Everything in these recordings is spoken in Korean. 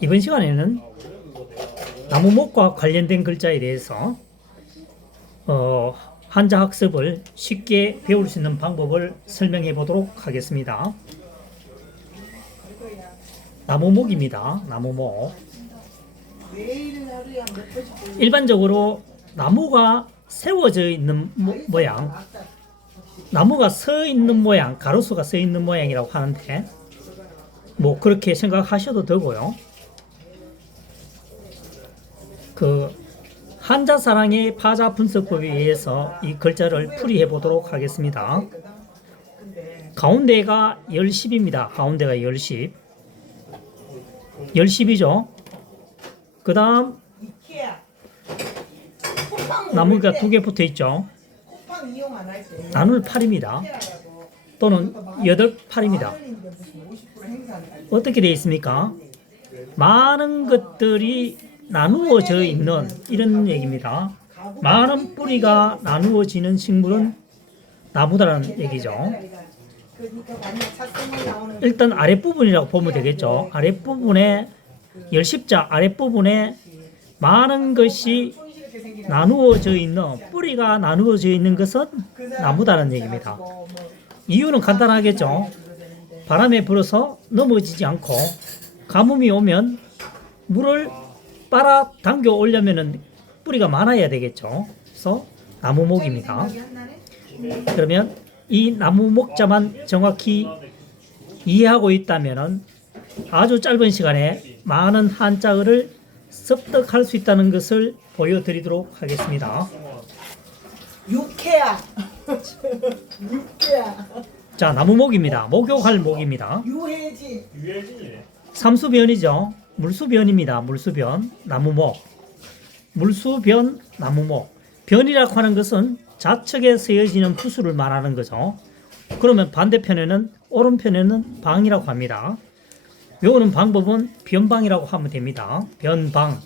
이번 시간에는 나무목과 관련된 글자에 대해서 한자 학습을 쉽게 배울 수 있는 방법을 설명해 보도록 하겠습니다. 나무목입니다. 나무목. 일반적으로 나무가 세워져 있는 모양, 나무가 서 있는 모양, 가로수가 서 있는 모양이라고 하는데 뭐 그렇게 생각하셔도 되고요. 한자사랑의 파자 분석법에 의해서 이 글자를 풀이해 보도록 하겠습니다. 가운데가 열십입니다. 가운데가 열십. 열십이죠. 그 다음 나무가 두 개 붙어 있죠. 나눌 8입니다. 또는 8입니다. 어떻게 되어 있습니까? 많은 것들이 나누어져 있는 이런 얘기입니다. 많은 뿌리가 나누어지는 식물은 나무다라는 얘기죠. 일단 아랫부분이라고 보면 되겠죠. 아랫부분에 열십자 아랫부분에 많은 것이 나누어져 있는, 뿌리가 나누어져 있는 것은 나무다라는 얘기입니다. 이유는 간단하겠죠. 바람에 불어서 넘어지지 않고 가뭄이 오면 물을 빨아 당겨 오려면 뿌리가 많아야 되겠죠. 그래서 나무목입니다. 그러면 이 나무목자만 정확히 이해하고 있다면 아주 짧은 시간에 많은 한자어를 습득할 수 있다는 것을 보여드리도록 하겠습니다. 육해야. 육해야. 자, 나무목입니다. 목욕할 목입니다. 유해진. 삼수변이죠. 물수변입니다. 물수변, 나무목. 물수변, 나무목. 변이라고 하는 것은 좌측에 세워지는 푸수를 말하는 거죠. 그러면 반대편에는, 오른편에는 방이라고 합니다. 외우는 방법은 변방이라고 하면 됩니다. 변방.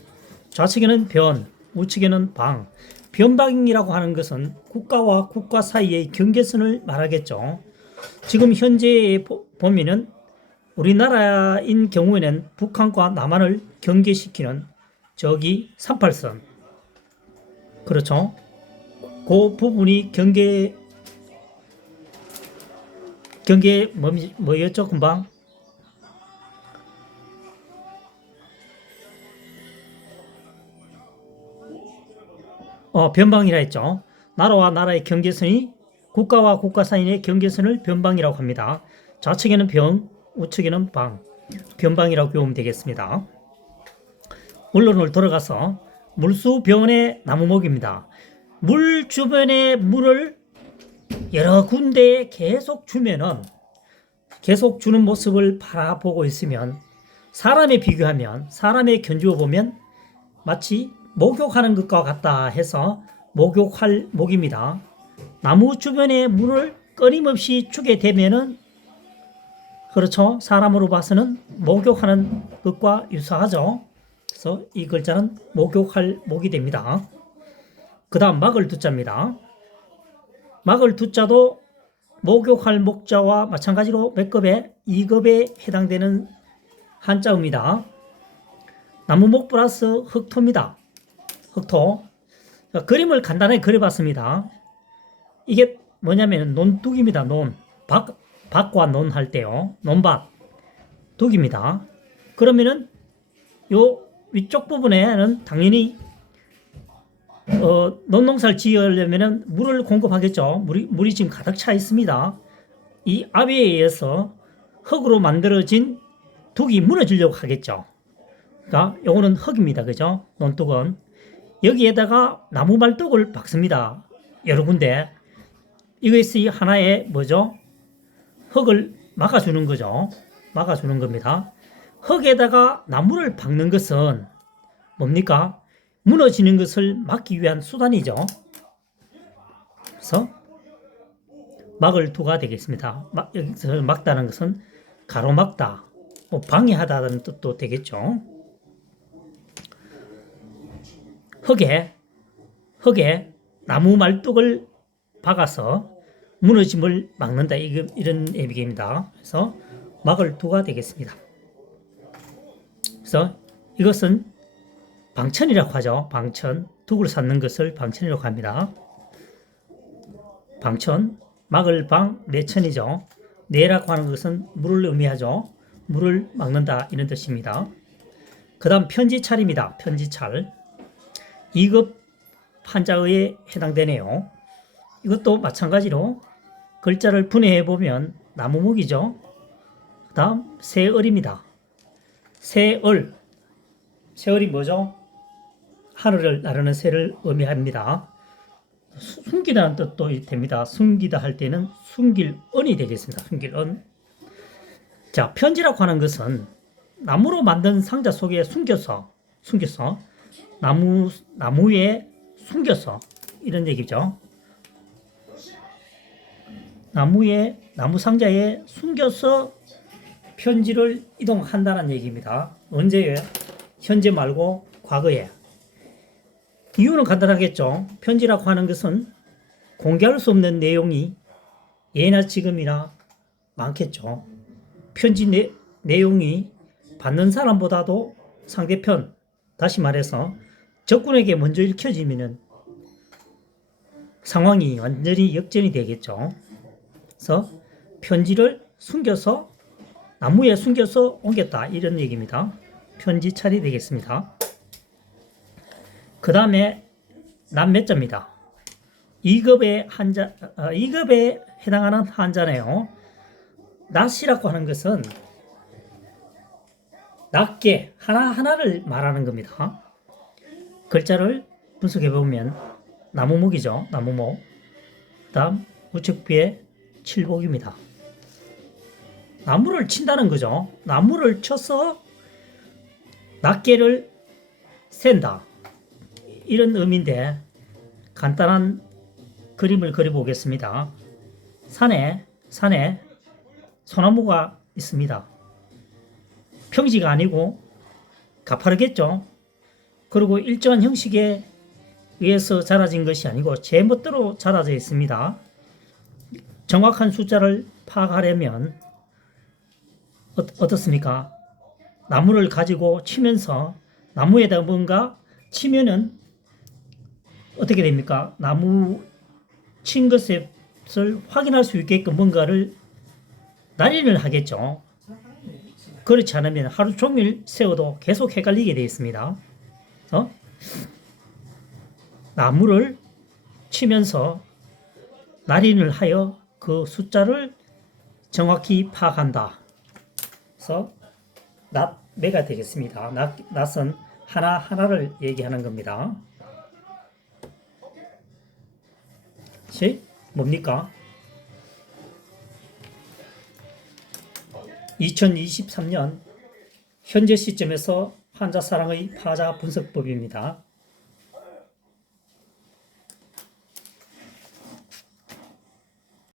좌측에는 변, 우측에는 방. 변방이라고 하는 것은 국가와 국가 사이의 경계선을 말하겠죠. 지금 현재 보면은 우리나라인 경우에는 북한과 남한을 경계시키는 저기 38선. 그렇죠. 그 부분이 경계 뭐였죠? 금방 변방이라 했죠. 나라와 나라의 경계선이 국가와 국가 사이의 경계선을 변방이라고 합니다. 좌측에는 변, 우측에는 방. 변방이라고 배우면 되겠습니다. 원론을 돌아가서 물수변의 나무목입니다. 물 주변에 물을 여러 군데에 계속 주면은, 계속 주는 모습을 바라보고 있으면, 사람에 비교하면, 사람에 견주어 보면 마치 목욕하는 것과 같다 해서 목욕할 목입니다. 나무 주변에 물을 끊임없이 주게 되면은, 그렇죠. 사람으로 봐서는 목욕하는 것과 유사하죠. 그래서 이 글자는 목욕할 목이 됩니다. 그 다음 막을 두자입니다. 막을 두자도 목욕할 목자와 마찬가지로 몇 급에 2급에 해당되는 한자입니다. 나무목 플러스 흑토입니다. 흑토. 그림을 간단하게 그려봤습니다. 이게 뭐냐면 논둑입니다. 논. 밭과 논 할 때요. 논밭. 둑입니다. 그러면은 요 위쪽 부분에는 당연히 논농사를 지으려면은 물을 공급하겠죠. 물이 지금 가득 차 있습니다. 이 압에 의해서 흙으로 만들어진 둑이 무너지려고 하겠죠. 그러니까 요거는 흙입니다. 그죠? 논둑은. 여기에다가 나무 말뚝을 박습니다. 여러 군데. 이것이 하나의 뭐죠? 흙을 막아주는 거죠. 막아주는 겁니다. 흙에다가 나무를 박는 것은 뭡니까? 무너지는 것을 막기 위한 수단이죠. 그래서 막을 두가 되겠습니다. 여기서 막다는 것은 가로막다, 뭐 방해하다는 뜻도 되겠죠. 흙에 나무 말뚝을 박아서 무너짐을 막는다. 이런 얘기입니다. 그래서 막을 두가 되겠습니다. 그래서 이것은 방천이라고 하죠. 방천, 둑을 쌓는 것을 방천이라고 합니다. 방천, 막을 방, 내천이죠. 내라고 하는 것은 물을 의미하죠. 물을 막는다 이런 뜻입니다. 그 다음 편지찰입니다. 편지찰. 2급 한자어에 해당되네요. 이것도 마찬가지로 글자를 분해해 보면 나무목이죠. 그 다음 새얼입니다. 새얼. 새얼이 뭐죠? 하늘을 나르는 새를 의미합니다. 숨기다는 뜻도 됩니다. 숨기다 할 때는 숨길언이 되겠습니다. 숨길언. 자, 편지라고 하는 것은 나무로 만든 상자 속에 숨겨서 나무에 숨겨서 이런 얘기죠. 나무 상자에 숨겨서 편지를 이동한다는 얘기입니다. 언제에? 현재 말고 과거에. 이유는 간단하겠죠. 편지라고 하는 것은 공개할 수 없는 내용이 예나 지금이나 많겠죠. 편지 내용이 받는 사람보다도 상대편, 다시 말해서 적군에게 먼저 읽혀지면 상황이 완전히 역전이 되겠죠. 그래서 편지를 숨겨서 나무에 숨겨서 옮겼다 이런 얘기입니다. 편지찰이 되겠습니다. 그 다음에 남매자입니다. 2급에 해당하는 한자네요. 낫이라고 하는 것은 낱개 하나하나를 말하는 겁니다. 글자를 분석해 보면 나무목이죠. 나무목. 그 다음 우측비의 칠복입니다. 나무를 친다는 거죠. 나무를 쳐서 낱개를 센다. 이런 의미인데 간단한 그림을 그려보겠습니다. 산에 소나무가 있습니다. 평지가 아니고 가파르겠죠. 그리고 일정한 형식에 의해서 자라진 것이 아니고 제멋대로 자라져 있습니다. 정확한 숫자를 파악하려면 어떻습니까? 나무를 가지고 치면서 나무에다 뭔가 치면은 어떻게 됩니까? 나무 친 것을 확인할 수 있게끔 뭔가를 날인을 하겠죠. 그렇지 않으면 하루 종일 세워도 계속 헷갈리게 되어 있습니다. 나무를 치면서 날인을 하여 그 숫자를 정확히 파악한다. 그래서 낫매가 되겠습니다. 낫은 하나하나를 얘기하는 겁니다. 뭡니까? 2023년 현재 시점에서 한자사랑의 파자 분석법입니다.